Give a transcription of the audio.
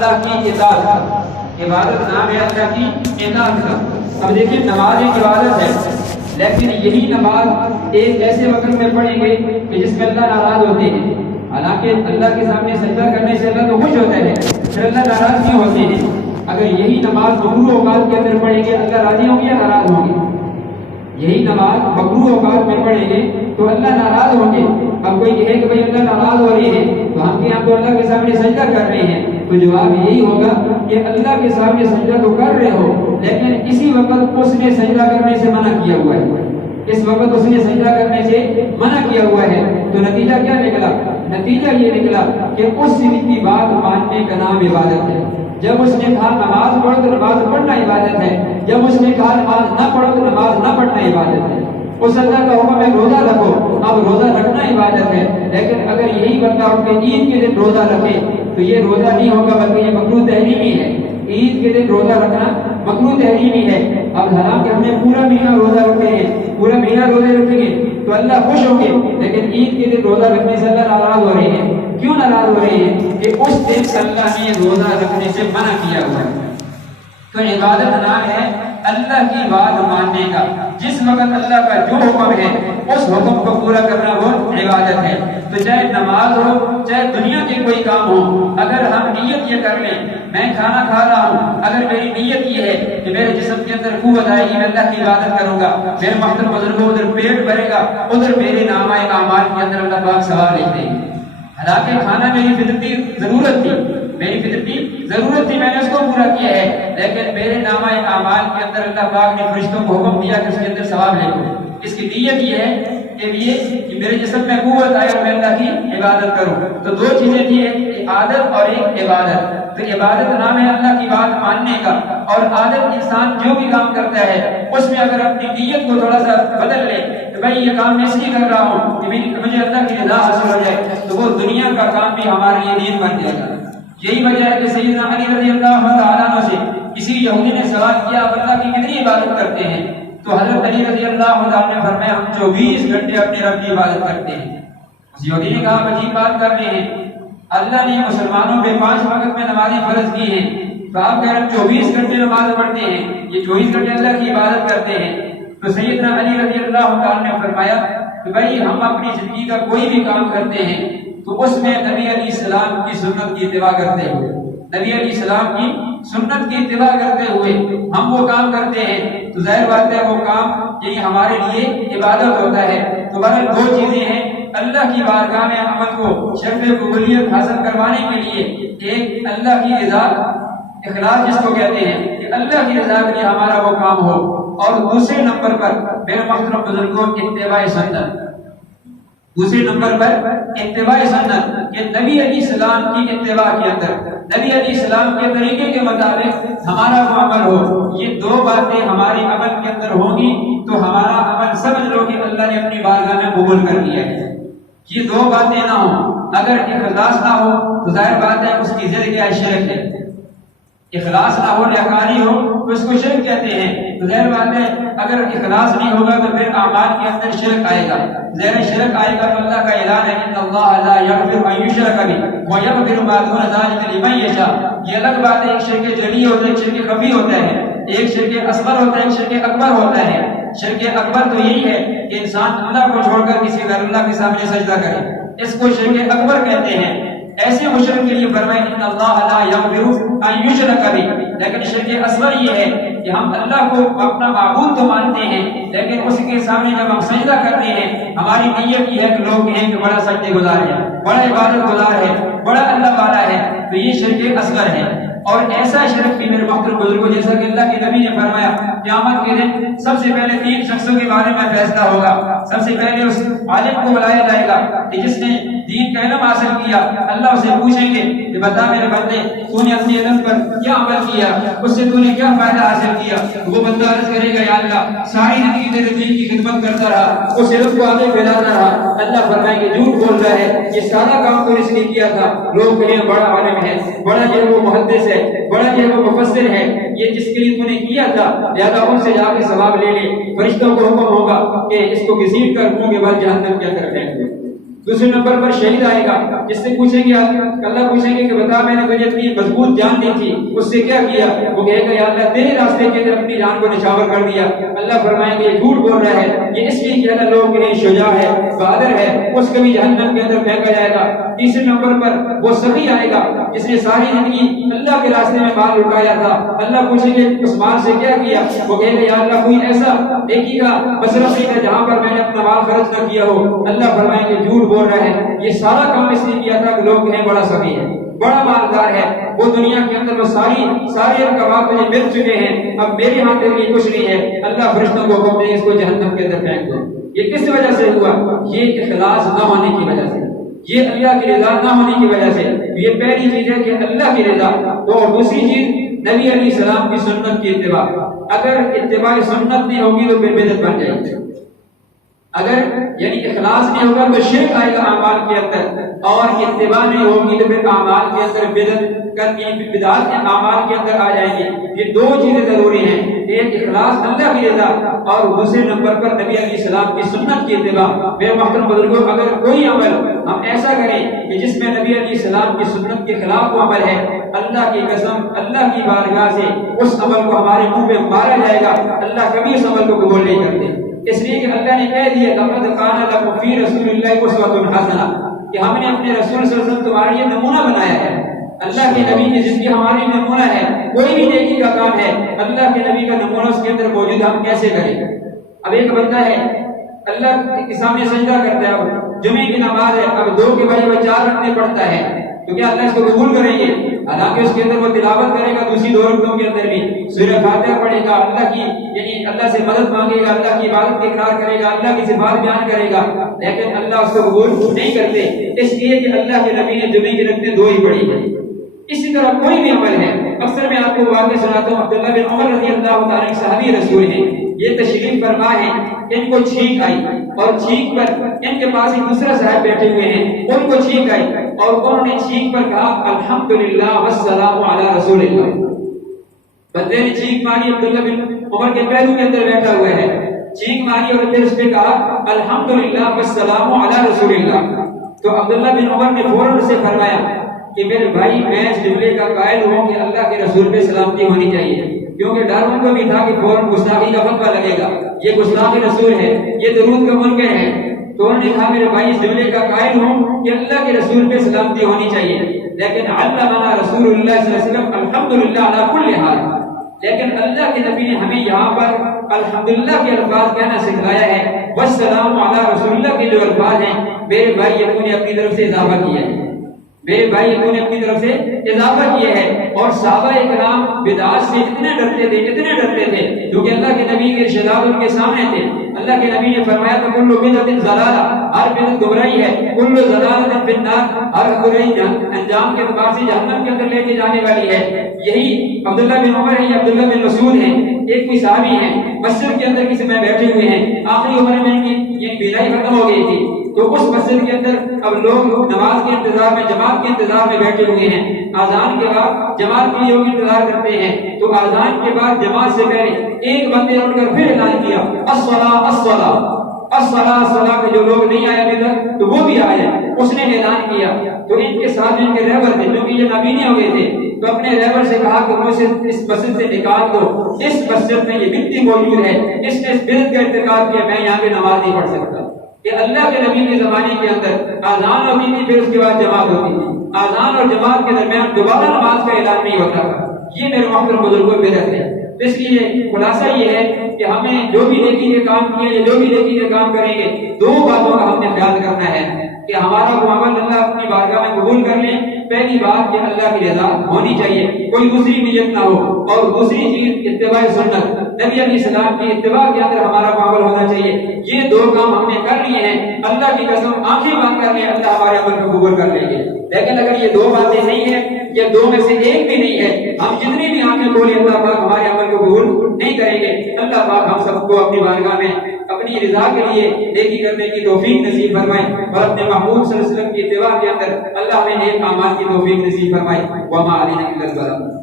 اللہ کی اطاعت کا. عبادت نام ہے اللہ کی اطاعت کا. اب دیکھیں نماز ایک عبادت ہے، لیکن یہی نماز ایک ایسے وقت میں پڑھیں گے کہ جس میں اللہ ناراض ہوتے ہیں. حالانکہ اللہ کے سامنے سجدہ کرنے سے اللہ تو خوش ہوتا ہے، پھر اللہ ناراض کیوں ہوتے ہیں؟ اگر یہی نماز مکروہ اوقات کے اندر پڑھیں گے اللہ راضی ہوں گے یا ناراض ہوں گے؟ یہی نماز مکروہ اوقات میں پڑھیں گے تو اللہ ناراض ہوں گے. اب کوئی کہے کہ بھائی اللہ ناراض ہو رہے ہیں تو ہم یہاں تو اللہ کے سامنے سجدہ کر رہے ہیں، تو جواب یہی ہوگا کہ اللہ کے سامنے سجدہ تو کر رہے ہو، لیکن اسی وقت اس نے سجدہ کرنے سے منع کیا ہوا ہے. اس وقت اس نے سجدہ کرنے سے منع کیا ہوا ہے. تو نتیجہ کیا نکلا؟ نتیجہ یہ نکلا کہ اس کی بات ماننے کا نام عبادت ہے. جب اس نے کہا نماز پڑھو تو نماز پڑھنا عبادت ہے، جب اس نے کہا نماز نہ پڑھو تو نماز نہ پڑھنا عبادت ہے. اس اللہ کا حکم ہے روزہ رکھو، اب روزہ رکھنا عبادت ہے. لیکن اگر یہی بندہ اٹھ کے عید کے دن روزہ رکھے تو یہ روزہ نہیں ہوگا بلکہ یہ مکروہ تحریمی ہے. عید کے دن روزہ رکھنا مکروہ تحریمی ہے. اب حالانکہ ہم نے پورا مہینہ روزہ رکھے ہیں، پورا مہینہ روزے رکھیں گے تو اللہ خوش ہوں گے، لیکن عید کے دن روزہ رکھنے سے اللہ ناراض ہو رہے ہیں. کیوں ناراض ہو رہے ہیں؟ کہ اس دن اللہ نے روزہ رکھنے سے منع کیا ہوا ہے. تو عبادت نام ہے اللہ کی بات ماننے کا. جس وقت اللہ کا جو حکم ہے اس حکم کو پورا کرنا وہ عبادت ہے. تو چاہے نماز ہو چاہے دنیا کے کوئی کام ہو، اگر ہم نیت یہ کر لیں میں کھانا کھا رہا ہوں، اگر میری نیت یہ ہے کہ میرے جسم کے اندر قوت آئے گی میں اللہ کی عبادت کروں گا، میرے محترم بزرگوں ادھر پیٹ بھرے گا، ادھر میرے نامہ اعمال کے اندر اللہ پاک ثواب لکھتے ہیں. حالانکہ کھانا میری فطرتی ضرورت تھی، میری فطرتی ضرورت تھی، میں نے اس کو پورا کیا ہے، لیکن میرے نامہ اعمال کے اندر اللہ پاک نے فرشتوں کو حکم دیا کہ اس کے اندر ثواب لکھو. اس کی نیت یہ ہے کہ میرے جسم میں قوت آئے اور میں اللہ کی عبادت کروں. تو دو چیزیں تھی، ایک عادت اور ایک عبادت. تو عبادت نام ہے اللہ کی بات ماننے کا، اور عادت انسان جو بھی کام کرتا ہے اس میں اگر اپنی نیت کو تھوڑا سا بدل لے کہ بھائی یہ کام میں اس لیے کر رہا ہوں کہ مجھے اللہ کی رضا حاصل ہو جائے، تو وہ دنیا کا کام بھی ہمارے لیے دین بن جائے گا. یہی وجہ ہے کہ سیدنا علی رضی اللہ تعالیٰ عنہ سے کسی یہودی نے سوال کیا آپ اللہ کی کتنی عبادت کرتے ہیں؟ تو حضرت علی رضی اللہ عنہ نے فرمایا ہم 24 گھنٹے اپنے رب کی عبادت کرتے ہیں. اس یہودی نے کہا عجیب بات کر رہے ہیں، اللہ نے مسلمانوں پہ 5 وقت میں نمازیں فرض کی ہیں، تو آپ کہہ رہے ہیں 24 گھنٹے نماز پڑھتے ہیں، یہ 24 گھنٹے اللہ کی عبادت کرتے ہیں. تو سیدنا علی رضی اللہ تعالیٰ نے فرمایا کہ بھائی ہم اپنی زندگی کا کوئی بھی کام کرتے ہیں تو اس میں نبی علیہ السلام کی سنت کی اتباع کرتے ہوئے، نبی علیہ السلام کی سنت کی اتباع کرتے ہوئے ہم وہ کام کرتے ہیں، تو ظاہر بات ہے وہ کام یعنی ہمارے لیے عبادت ہوتا ہے. تو بہرحال 2 چیزیں ہیں اللہ کی بارگاہ میں عمل کو شرف قبولیت حاصل کروانے کے لیے. ایک اللہ کی رضا، اخلاص جس کو کہتے ہیں کہ اللہ کی رضا کے لیے ہمارا وہ کام ہو، اور دوسرے نمبر پر میرے محترم بزرگوں اتباع سنت. دوسرے نمبر پر اتباع سنت کہ نبی علیہ السلام کی اتباع کے اندر نبی علیہ السلام کے طریقے کے مطابق ہمارا وہ عمل ہو. یہ 2 باتیں ہمارے عمل کے اندر ہوں گی تو ہمارا عمل سمجھ لو کہ اللہ نے اپنی بارگاہ میں قبول کر لیا ہے. یہ 2 باتیں نہ ہوں، اگر اخلاص نہ ہو تو ظاہر بات ہے اس کی ضد کیا ہے؟ شرک ہے. اخلاص نہ ہو، ریاکاری ہو تو اس کو شرک کہتے ہیں. تو ظاہر بات ہے اگر اخلاص نہیں ہوگا تو پھر اعمال کے اندر شرک آئے گا. ظاہر شرک آئے گا تو اللہ کا اعلان ہے ان اللہ لا یغفر ان یشرک بہ ویغفر ما دون ذلک لمن یشاء. یہ الگ بات ہے، ایک شرک جلی ہوتا ہے، ایک شرک خفی ہوتا ہے، ایک شرک اصغر ہوتا ہے، ایک شرک اکبر ہوتا ہے. شرک اکبر تو یہی ہے کہ انسان اللہ کو چھوڑ کر کسی غیر اللہ کے سامنے سجدہ کرے، اس کو شرک اکبر کہتے ہیں. ایسے مشرک کے لیے فرمایا ان اللہ لا یغفر ان یشرک بہ. لیکن شرک اصغر یہ ہے کہ ہم اللہ کو اپنا معبود تو مانتے ہیں لیکن اس کے سامنے جب ہم سجدہ کرتے ہیں ہماری نیت یہ ہے کہ لوگ کہیں کہ بڑا سجدے گزار ہے، بڑا عبادت گزار ہے، بڑا اللہ والا ہے، تو یہ شرک اصغر ہے. اور ایسا شرک بھی میرے محترم بزرگوں جیسا کہ اللہ کے نبی نے فرمایا قیامت کے دن سب سے پہلے 3 شخصوں کے بارے میں فیصلہ ہوگا. سب سے پہلے اس عالم کو بلایا جائے گا کہ جس نے دین کا علم حاصل کیا. اللہ اسے پوچھیں گے کہ بتا میرے بندے تو نے اپنے علم پر کیا عمل کیا، اس سے تو نے کیا فائدہ حاصل کیا؟ وہ بندہ عرض کرے گا یا اللہ ساری زندگی تیرے دین کی خدمت کرتا رہا، اس علم کو آگے پھیلاتا رہا. اللہ فرمائیں گے جھوٹ بول رہا ہے، یہ سارا کام تو اس نے کیا تھا. لوگ کہیں بڑا عالم ہے، بڑا جو وہ محدث ہے، بڑا جو وہ مفسر ہے، یہ جس کے لیے تو نے کیا تھا لہذا ان سے جا کے ثواب لے لے. فرشتوں کو حکم ہوگا کہ اس کو گھسیٹ کر منہ کے بعد جہنم کے اندر پھینک دے. دوسرے نمبر پر شہید آئے گا جس سے پوچھیں گے اللہ پوچھیں گے کہ بتا میں نے تجھے اتنی مضبوط جان دی تھی اس سے کیا کیا؟ وہ کہے گا یا اللہ تیرے راستے کے اندر اپنی جان کو نچھاور کر دیا۔ اللہ فرمائیں گے یہ جھوٹ بول رہا ہے، یہ اس لیے کہ اللہ لوگ نہیں شجاع ہے، بہادر ہے، اس کو بھی جہنم کے اندر پھینکا جائے گا۔ تیسرے نمبر پر وہ سخی آئے گا جس نے ساری زندگی اللہ کے راستے میں مال لٹایا تھا۔ اللہ پوچھیں گے اس مال سے کیا کیا؟ وہ کہے گا یا اللہ کوئی ایسا نیکی کا مصرف نہیں ہے جہاں پر میں نے اپنا مال خرچ نہ کیا ہو۔ اللہ فرمائیں گے جھوٹ بول رہا ہے، یہ سارا کام اس نے کیا تھا کہ لوگ کہیں بڑا سخی ہے، بڑا مالدار ہے، وہ دنیا کے اندر وہ سارے کباب مجھے مل چکے ہیں، اب میرے ہاں تیرے لیے کچھ نہیں ہے۔ اللہ فرشتوں کو حکم دے اس کو جہنم کے اندر پھینک دو۔ یہ کس وجہ سے ہوا؟ یہ اخلاص نہ ہونے کی وجہ سے، یہ اللہ کی رضا نہ ہونے کی وجہ سے۔ یہ پہلی چیز ہے کہ اللہ کی رضا، اور دوسری چیز نبی علیہ السلام کی سنت کی اتباع۔ اگر اتباع سنت نہیں ہوگی تو پھر بدعت بن جائے گی۔ اگر یعنی اخلاص نہیں ہوگا تو شرک آئے گا اعمال کے اندر، اور اتباع نہیں ہوگی تو پھر اعمال کے اندر بدعات کے اعمال کے اندر آ جائیں گے۔ یہ دو چیزیں ضروری ہیں، ایک اخلاص اللہ کی رضا، اور دوسرے نمبر پر نبی علیہ السلام کی سنت کی اتباع۔ میرے محترم بزرگوں، اگر کوئی عمل ہم ایسا کریں کہ جس میں نبی علیہ السلام کی سنت کے خلاف وہ عمل ہے، اللہ کی قسم اللہ کی بارگاہ سے اس عمل کو ہمارے منہ پہ مارا جائے گا، اللہ کبھی اس عمل کو قبول نہیں کرتے۔ اس لیے کہ اللہ نے کہہ دیا لقد کان لکم فی رسول اللہ اسوۃ حسنہ، کہ ہم نے اپنے رسول صلی اللہ علیہ وسلم تمہارے لیے نمونہ بنایا ہے۔ اللہ کے نبی کی زندگی ہماری نمونہ ہے، کوئی بھی نیکی کا کام ہے اللہ کے نبی کا نمونہ اس کے اندر موجود، ہم کیسے کریں؟ اب ایک بندہ ہے اللہ کے سامنے سجدہ کرتا ہے، اب جمعے کی نماز ہے، اب 2 کے بجائے وہ 4 رکعتیں پڑھتا ہے، تو کیا اللہ اس کو قبول کریں گے؟ حالانکہ اس کے اندر وہ تلاوت کرے گا، دوسری 2 رکعتوں کے اندر بھی سورہ فاتحہ پڑھے گا، اللہ کی یعنی اللہ سے مدد مانگے گا، اللہ کی عبادت کا اقرار کرے گا، اللہ کی صفات بیان کرے گا، لیکن اللہ اس کو قبول نہیں کرتے، اس لیے کہ اللہ کے نبی نے جمعے کی رکعتیں 2 ہی پڑھی ہیں۔ اسی طرح کوئی بھی عمل ہے، اکثر میں آپ کو واقعہ سناتا ہوں، عبداللہ بن عمر رضی اللہ تعالیٰ عنہ صحابی رسول ہیں، یہ تشریف فرما ہے، ان کو چھینک آئی، اور چھینک پر ان کے پاس ایک دوسرا صاحب بیٹھے ہوئے ہیں، ان کو چھینک آئی، اور انہوں نے چھینک پر کہا الحمدللہ والسلام علی رسول اللہ۔ بندے نے چھینک ماری، عبداللہ بن عمر کے پہلو کے اندر بیٹھا ہوا ہے، چھینک ماری اور پھر اس پہ کہا الحمدللہ والسلام علی رسول اللہ۔ تو عبداللہ بن عمر نے فوراً سے فرمایا کہ میرے بھائی میں اس جملے کا قائل ہوں کہ اللہ کے رسول پہ سلامتی ہونی چاہیے، کیونکہ ڈر ان کو بھی تھا کہ فوراً گستاخی کا فتویٰ لگے گا، یہ گستاخ رسول ہے، یہ درود کا منکر ہے۔ تو انہوں نے کہا میرے بھائی اس جملے کا قائل ہوں کہ اللہ کے رسول پہ سلامتی ہونی چاہیے، لیکن علمنا رسول اللہ صلی اللہ علیہ وسلم الحمدللہ علی کل حال، لیکن اللہ کے نبی نے ہمیں یہاں پر الحمدللہ کے الفاظ کہنا سکھلایا ہے، والسلام علی رسول اللہ کے جو الفاظ ہیں میرے بھائی انہوں نے اپنی طرف سے اضافہ کیا ہے، میرے بھائی انہوں نے اپنی طرف سے اضافہ کیا ہے۔ اور صحابہ کرام بدعات سے اتنے ڈرتے تھے کیونکہ اللہ کے نبی کے ارشادات ان کے سامنے تھے۔ اللہ کے نبی نے فرمایا کہ کل بدعت ضلالہ، ہر بدعت گمراہی ہے، کل ضلالۃ فی النار، ہر گمراہی انجام کے اعتبار سے جہنم کے اندر لے کے جانے والی ہے۔ یہی عبداللہ بن عمر ہیں، عبداللہ بن مسعود ہیں، ایک کوئی صحابی ہیں، مسجد کے اندر کسی میں بیٹھے ہوئے ہیں، آخری عمر میں ان کی یہ بیدائی ختم ہو گئی تھی، تو اس مسجد کے اندر اب لوگ نماز کے انتظار میں، جماعت کے انتظار میں بیٹھے ہوئے ہیں، اذان کے بعد جماعت کے لوگ انتظار کرتے ہیں، تو اذان کے بعد جماعت سے پہلے ایک بندے نے اٹھ کر پھر اعلان کیا الصلاۃ الصلاۃ الصلاۃ، صلاۃ کے جو لوگ نہیں آئے ابھی تک تو وہ بھی آئے، اس نے اعلان کیا، تو ان کے ساتھ ان کے رہبر تھے کیونکہ یہ نابینے ہو گئے تھے، تو اپنے رہبر سے کہا کہ مجھے اس مسجد سے نکال دو، اس مسجد میں یہ بنتی موجود ہے، اس نے اس بدعت کا ارتکاب کیا، میں یہاں پہ نماز نہیں پڑھ سکتا۔ کہ اللہ کے نبی کے زمانے کے اندر اذان ہوتی تھی، پھر اس کے بعد جماعت ہوتی تھی، اذان اور جماعت کے درمیان دوبارہ نماز کا اعلان نہیں ہوتا تھا، یہ میرے محترم بزرگوں بدعت ہے۔ اس لیے خلاصہ یہ ہے کہ ہمیں جو بھی نیکی کے کام کیے یا جو بھی نیکی کے کام کریں گے، 2 باتوں کا ہم نے خیال کرنا ہے کہ ہمارا وہ عمل اللہ اپنی بارگاہ میں قبول کر لیں۔ پہلی بات کہ اللہ کی رضا ہونی چاہیے، کوئی دوسری نیت نہ ہو، اور دوسری چیز اتباع سنت، نبی علیہ السلام کی اتباع کے اندر ہمارا عمل ہونا چاہیے۔ یہ 2 کام ہم نے کر لیے ہیں، اللہ کی قسم آنکھیں بند کر لیں، اللہ ہمارے عمل کو قبول کر لیں گے۔ لیکن اگر یہ 2 باتیں نہیں ہیں یا 2 میں سے ایک بھی نہیں ہے، ہم جتنی بھی آنکھیں کھولیں اللہ پاک ہمارے عمل کو قبول نہیں کریں گے۔ اللہ پاک ہم سب کو اپنی بارگاہ میں اپنی رضا کے لیے نیکی کرنے کی توفیق نصیب فرمائے، اور اپنے محبوب صلی اللہ علیہ وسلم کی اتباع کے اندر اللہ ہمیں نیک اعمال کی توفیق نصیب فرمائے۔ وما علینا الا البلاغ۔